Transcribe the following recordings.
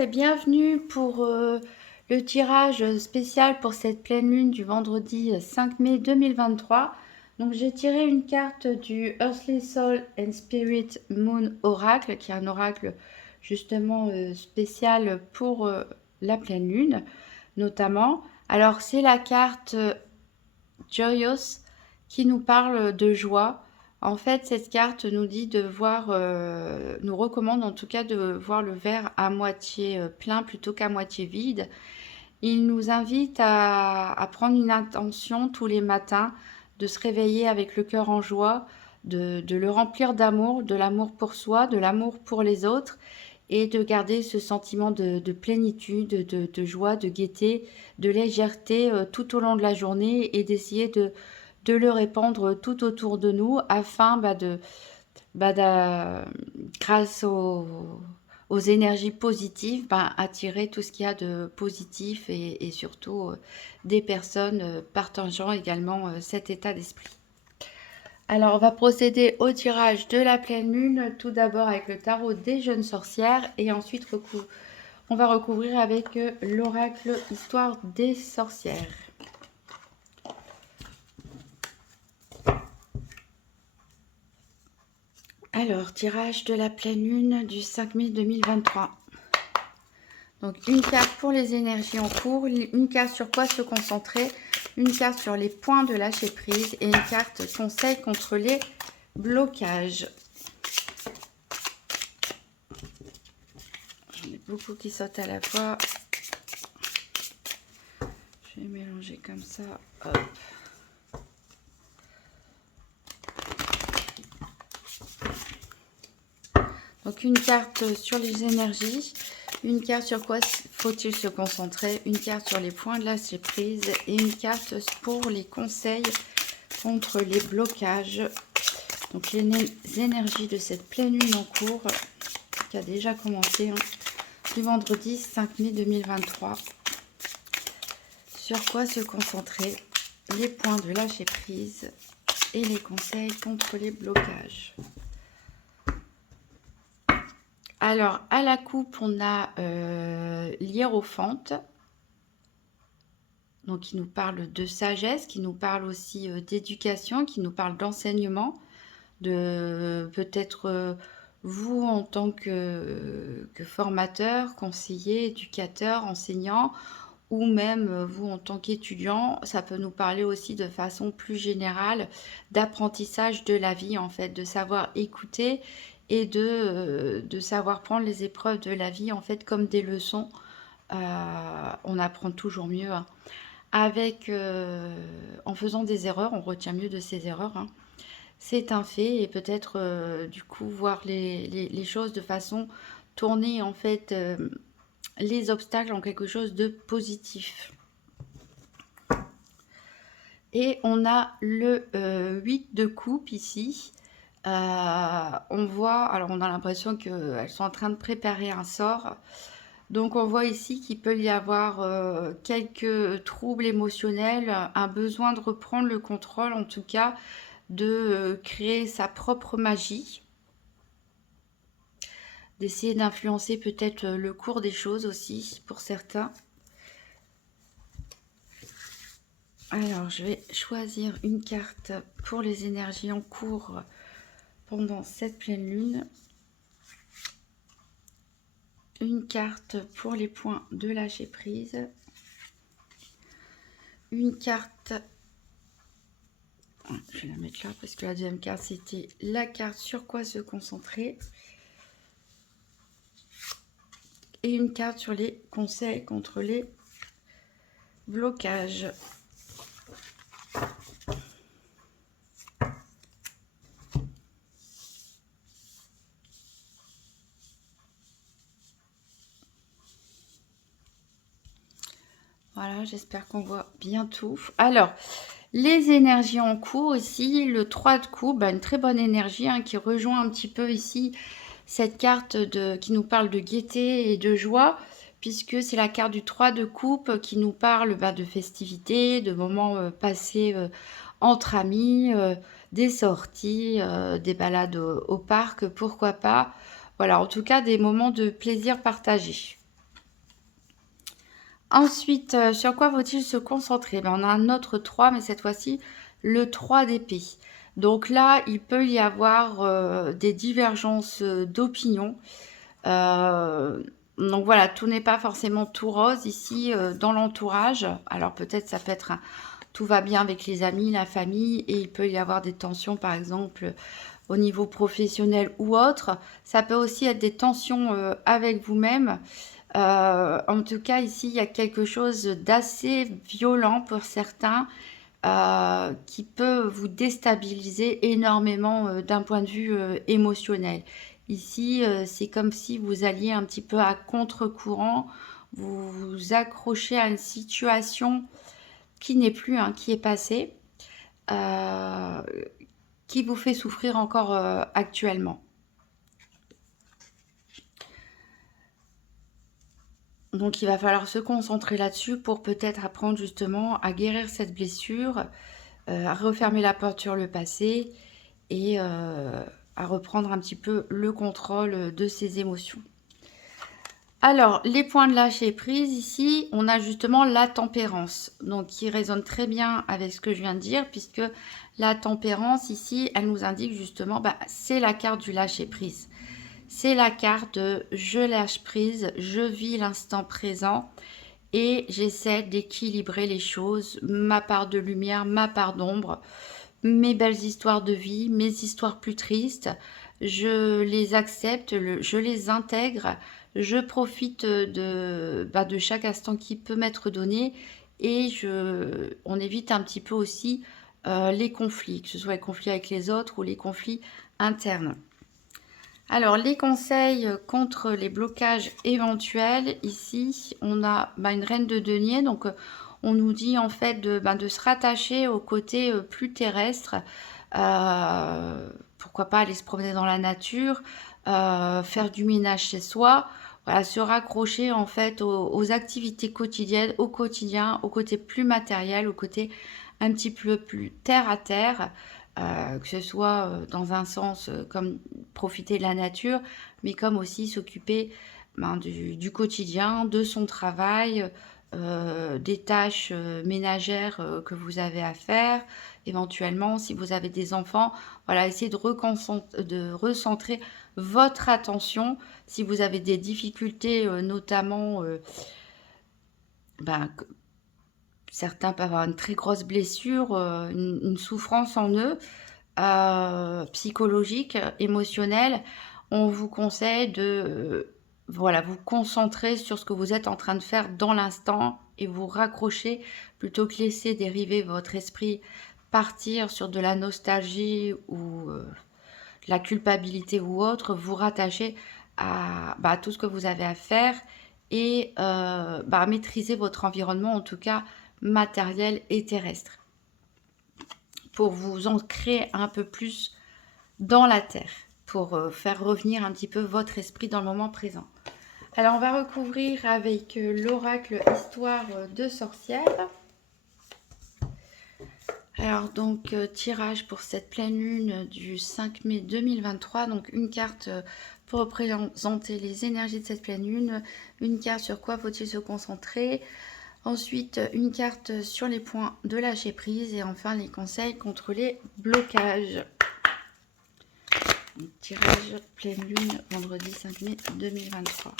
et bienvenue pour le tirage spécial pour cette pleine lune du vendredi 5 mai 2023. Donc j'ai tiré une carte du Earthly Soul and Spirit Moon Oracle, qui est un oracle justement spécial pour la pleine lune notamment. Alors c'est la carte Joyous qui nous parle de joie. En fait, cette carte nous dit de voir, nous recommande en tout cas de voir le verre à moitié plein plutôt qu'à moitié vide. Il nous invite à prendre une intention tous les matins, de se réveiller avec le cœur en joie, de le remplir d'amour, de l'amour pour soi, de l'amour pour les autres, et de garder ce sentiment de plénitude, de joie, de gaieté, de légèreté tout au long de la journée, et d'essayer de le répandre tout autour de nous afin grâce aux énergies positives, attirer tout ce qu'il y a de positif et surtout des personnes partageant également cet état d'esprit. Alors, on va procéder au tirage de la pleine lune, tout d'abord avec le tarot des jeunes sorcières et ensuite on va recouvrir avec l'oracle histoire des sorcières. Alors, tirage de la pleine lune du 5 mai 2023. Donc, une carte pour les énergies en cours, une carte sur quoi se concentrer, une carte sur les points de lâcher prise et une carte conseil contre les blocages. J'en ai beaucoup qui sautent à la fois. Je vais mélanger comme ça. Hop. Donc une carte sur les énergies, une carte sur quoi faut-il se concentrer, une carte sur les points de lâcher prise et une carte pour les conseils contre les blocages. Donc les énergies de cette pleine lune en cours qui a déjà commencé du vendredi 5 mai 2023. Sur quoi se concentrer, les points de lâcher prise et les conseils contre les blocages. Alors, à la coupe, on a l'hiérophante, donc qui nous parle de sagesse, qui nous parle aussi d'éducation, qui nous parle d'enseignement, de peut-être vous en tant que formateur, conseiller, éducateur, enseignant, ou même vous en tant qu'étudiant. Ça peut nous parler aussi de façon plus générale d'apprentissage de la vie, en fait, de savoir écouter et de savoir prendre les épreuves de la vie en fait comme des leçons. On apprend toujours mieux en faisant des erreurs, on retient mieux de ses erreurs. C'est un fait, et peut-être du coup voir les choses de façon tournée en fait les obstacles en quelque chose de positif. Et on a le 8 de coupe ici. On voit, alors on a l'impression qu'elles sont en train de préparer un sort. Donc on voit ici qu'il peut y avoir quelques troubles émotionnels, un besoin de reprendre le contrôle, en tout cas de créer sa propre magie, d'essayer d'influencer peut-être le cours des choses aussi pour certains. Alors je vais choisir une carte pour les énergies en cours pendant cette pleine lune. Une carte pour les points de lâcher prise. Une carte, je vais la mettre là parce que la deuxième carte c'était la carte sur quoi se concentrer. Et une carte sur les conseils contre les blocages. Voilà, j'espère qu'on voit bien tout. Alors, les énergies en cours ici, le 3 de coupe, une très bonne énergie qui rejoint un petit peu ici cette carte qui nous parle de gaieté et de joie, puisque c'est la carte du 3 de coupe qui nous parle de festivités, de moments passés entre amis, des sorties, des balades au parc, pourquoi pas. Voilà, en tout cas des moments de plaisir partagé. Ensuite, sur quoi faut-il se concentrer? Ben, on a un autre 3, mais cette fois-ci, le 3 d'épée. Donc là, il peut y avoir des divergences d'opinion. Donc voilà, tout n'est pas forcément tout rose ici dans l'entourage. Alors peut-être ça peut être tout va bien avec les amis, la famille, et il peut y avoir des tensions, par exemple, au niveau professionnel ou autre. Ça peut aussi être des tensions avec vous-même. En tout cas, ici, il y a quelque chose d'assez violent pour certains qui peut vous déstabiliser énormément d'un point de vue émotionnel. Ici, c'est comme si vous alliez un petit peu à contre-courant, vous vous accrochez à une situation qui n'est plus, hein, qui est passée, euh, qui vous fait souffrir encore actuellement. Donc il va falloir se concentrer là-dessus pour peut-être apprendre justement à guérir cette blessure, à refermer la porte sur le passé et à reprendre un petit peu le contrôle de ses émotions. Alors, les points de lâcher prise, ici, on a justement la tempérance, donc qui résonne très bien avec ce que je viens de dire, puisque la tempérance, ici, elle nous indique justement, c'est la carte du lâcher prise. C'est la carte de je lâche prise, je vis l'instant présent et j'essaie d'équilibrer les choses, ma part de lumière, ma part d'ombre, mes belles histoires de vie, mes histoires plus tristes, je les accepte, je les intègre, je profite de chaque instant qui peut m'être donné et on évite un petit peu aussi les conflits, que ce soit les conflits avec les autres ou les conflits internes. Alors, les conseils contre les blocages éventuels, ici, on a une reine de denier. Donc, on nous dit en fait de se rattacher au côté plus terrestre. Pourquoi pas aller se promener dans la nature, faire du ménage chez soi. Voilà, se raccrocher en fait aux activités quotidiennes, au quotidien, au côté plus matériel, au côté un petit peu plus terre à terre. Que ce soit dans un sens comme profiter de la nature, mais comme aussi s'occuper du quotidien, de son travail, des tâches ménagères que vous avez à faire. Éventuellement, si vous avez des enfants, voilà, essayez de recentrer votre attention. Si vous avez des difficultés, notamment, ben, certains peuvent avoir une très grosse blessure, une souffrance en eux, psychologique, émotionnelle. On vous conseille de voilà, vous concentrer sur ce que vous êtes en train de faire dans l'instant et vous raccrocher plutôt que laisser dériver votre esprit partir sur de la nostalgie ou de la culpabilité ou autre, vous rattacher à tout ce que vous avez à faire et maîtriser votre environnement, en tout cas matériel et terrestre, pour vous ancrer un peu plus dans la terre, pour faire revenir un petit peu votre esprit dans le moment présent. Alors, on va recouvrir avec l'oracle Histoire de sorcière. Alors, donc, tirage pour cette pleine lune du 5 mai 2023. Donc, une carte pour représenter les énergies de cette pleine lune. Une carte sur quoi faut-il se concentrer. Ensuite, une carte sur les points de lâcher prise. Et enfin, les conseils contre les blocages. Donc, tirage pleine lune, vendredi 5 mai 2023.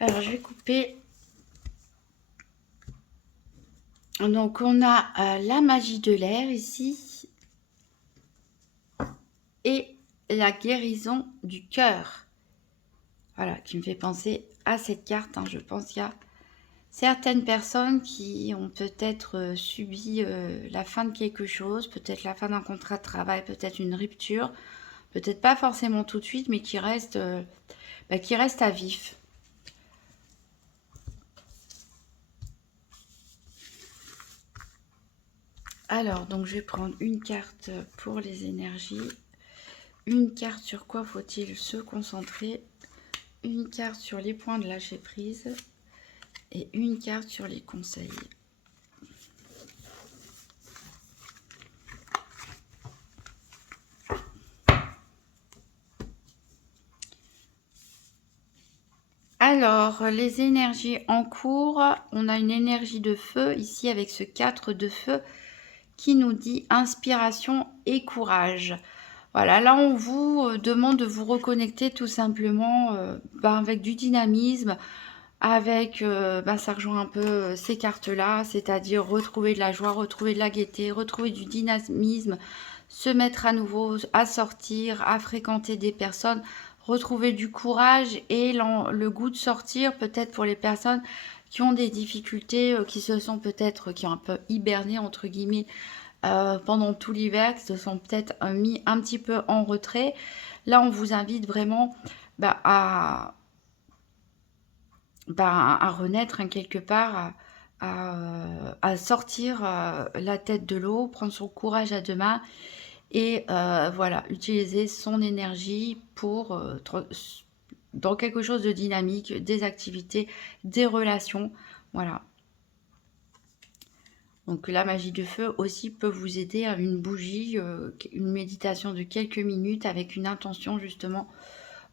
Alors, je vais couper. Donc, on a la magie de l'air ici et la guérison du cœur. Voilà, qui me fait penser à cette carte. Je pense qu'il y a certaines personnes qui ont peut-être subi la fin de quelque chose, peut-être la fin d'un contrat de travail, peut-être une rupture, peut-être pas forcément tout de suite, mais qui reste à vif. Alors, donc je vais prendre une carte pour les énergies, une carte sur quoi faut-il se concentrer, une carte sur les points de lâcher prise et une carte sur les conseils. Alors, les énergies en cours, on a une énergie de feu ici avec ce 4 de feu qui nous dit inspiration et courage. Voilà, là on vous demande de vous reconnecter tout simplement avec du dynamisme, avec, ça rejoint un peu ces cartes-là, c'est-à-dire retrouver de la joie, retrouver de la gaieté, retrouver du dynamisme, se mettre à nouveau à sortir, à fréquenter des personnes, retrouver du courage et le goût de sortir, peut-être pour les personnes qui ont des difficultés, qui ont un peu hiberné entre guillemets pendant tout l'hiver, qui se sont peut-être mis un petit peu en retrait. Là, on vous invite vraiment à renaître quelque part, à sortir la tête de l'eau, prendre son courage à deux mains et voilà, utiliser son énergie pour dans quelque chose de dynamique, des activités, des relations, voilà. Donc la magie de feu aussi peut vous aider à une bougie, une méditation de quelques minutes avec une intention justement,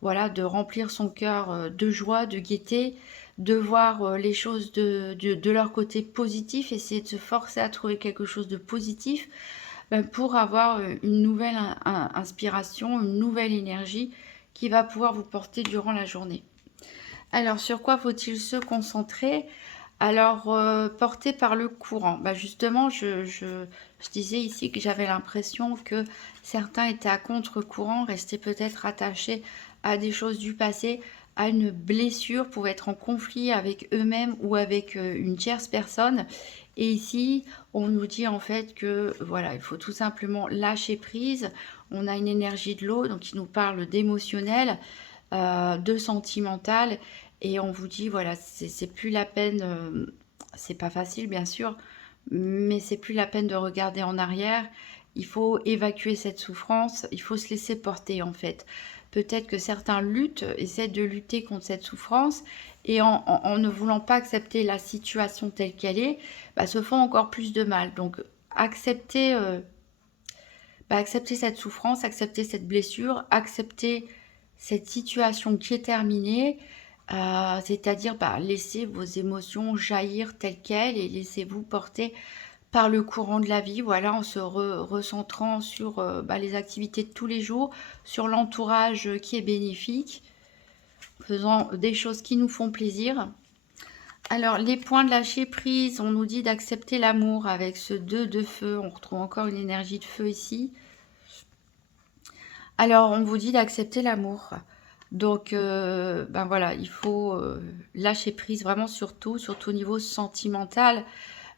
voilà, de remplir son cœur de joie, de gaieté, de voir les choses de leur côté positif, essayer de se forcer à trouver quelque chose de positif pour avoir une nouvelle inspiration, une nouvelle énergie qui va pouvoir vous porter durant la journée. Alors, sur quoi faut-il se concentrer? Alors, porté par le courant. Justement, je disais ici que j'avais l'impression que certains étaient à contre-courant, restaient peut-être attachés à des choses du passé, à une blessure, pouvaient être en conflit avec eux-mêmes ou avec une tierce personne. Et ici, on nous dit en fait que voilà, il faut tout simplement lâcher prise. On a une énergie de l'eau, donc qui nous parle d'émotionnel, de sentimental. Et on vous dit, voilà, c'est plus la peine, c'est pas facile bien sûr, mais c'est plus la peine de regarder en arrière. Il faut évacuer cette souffrance, il faut se laisser porter en fait. Peut-être que certains essaient de lutter contre cette souffrance et en ne voulant pas accepter la situation telle qu'elle est, se font encore plus de mal. Donc accepter, accepter cette souffrance, accepter cette blessure, accepter cette situation qui est terminée, c'est-à-dire laissez vos émotions jaillir telles quelles et laissez-vous porter par le courant de la vie, voilà, en se recentrant sur les activités de tous les jours, sur l'entourage qui est bénéfique, faisant des choses qui nous font plaisir. Alors, les points de lâcher prise, on nous dit d'accepter l'amour avec ce 2 de feu, on retrouve encore une énergie de feu ici. Alors, on vous dit d'accepter l'amour. Donc, voilà, il faut lâcher prise vraiment surtout au niveau sentimental.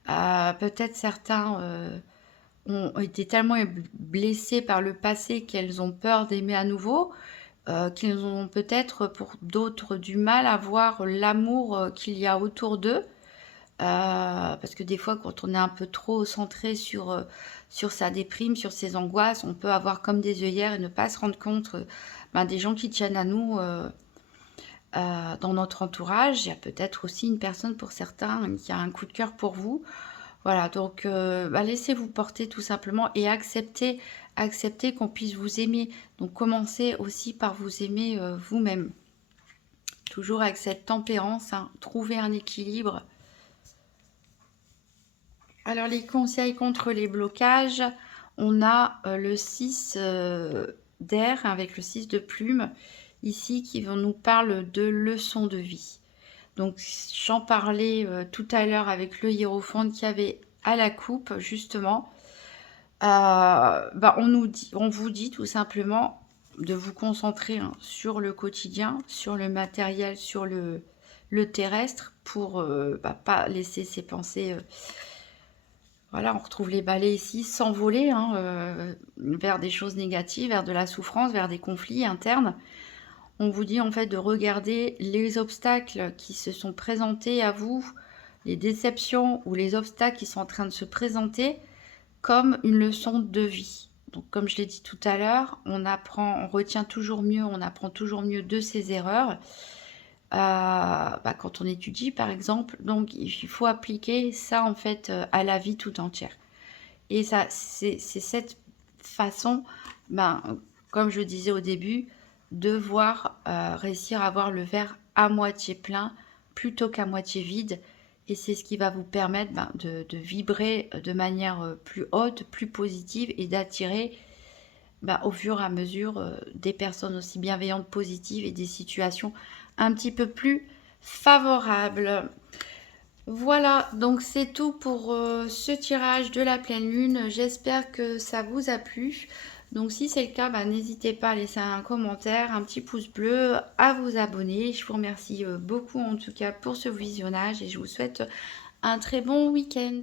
Peut-être certains ont été tellement blessés par le passé qu'elles ont peur d'aimer à nouveau, qu'ils ont peut-être pour d'autres du mal à voir l'amour qu'il y a autour d'eux. Parce que des fois, quand on est un peu trop centré sur sa déprime, sur ses angoisses, on peut avoir comme des œillères et ne pas se rendre compte des gens qui tiennent à nous dans notre entourage. Il y a peut-être aussi une personne pour certains qui a un coup de cœur pour vous. Voilà, donc laissez-vous porter tout simplement et acceptez qu'on puisse vous aimer. Donc commencez aussi par vous aimer vous-même. Toujours avec cette tempérance, hein, trouver un équilibre. Alors, les conseils contre les blocages, on a le 6 d'air avec le 6 de plume ici qui nous parle de leçons de vie. Donc, j'en parlais tout à l'heure avec le hiérophante qui avait à la coupe, justement. On vous dit tout simplement de vous concentrer sur le quotidien, sur le matériel, sur le terrestre pour pas laisser ces pensées... Voilà, on retrouve les balais ici, s'envoler vers des choses négatives, vers de la souffrance, vers des conflits internes. On vous dit en fait de regarder les obstacles qui se sont présentés à vous, les déceptions ou les obstacles qui sont en train de se présenter comme une leçon de vie. Donc comme je l'ai dit tout à l'heure, on retient toujours mieux, on apprend toujours mieux de ses erreurs, quand on étudie par exemple. Donc il faut appliquer ça en fait, à la vie tout entière. Et ça, c'est cette façon, ben, comme je disais au début, de voir, réussir à voir le verre à moitié plein plutôt qu'à moitié vide. Et c'est ce qui va vous permettre, de vibrer de manière, plus haute, plus positive et d'attirer, au fur et à mesure, des personnes aussi bienveillantes, positives et des situations un petit peu plus favorables. Voilà, donc c'est tout pour ce tirage de la pleine lune. J'espère que ça vous a plu. Donc si c'est le cas, n'hésitez pas à laisser un commentaire, un petit pouce bleu, à vous abonner. Je vous remercie beaucoup en tout cas pour ce visionnage et je vous souhaite un très bon week-end.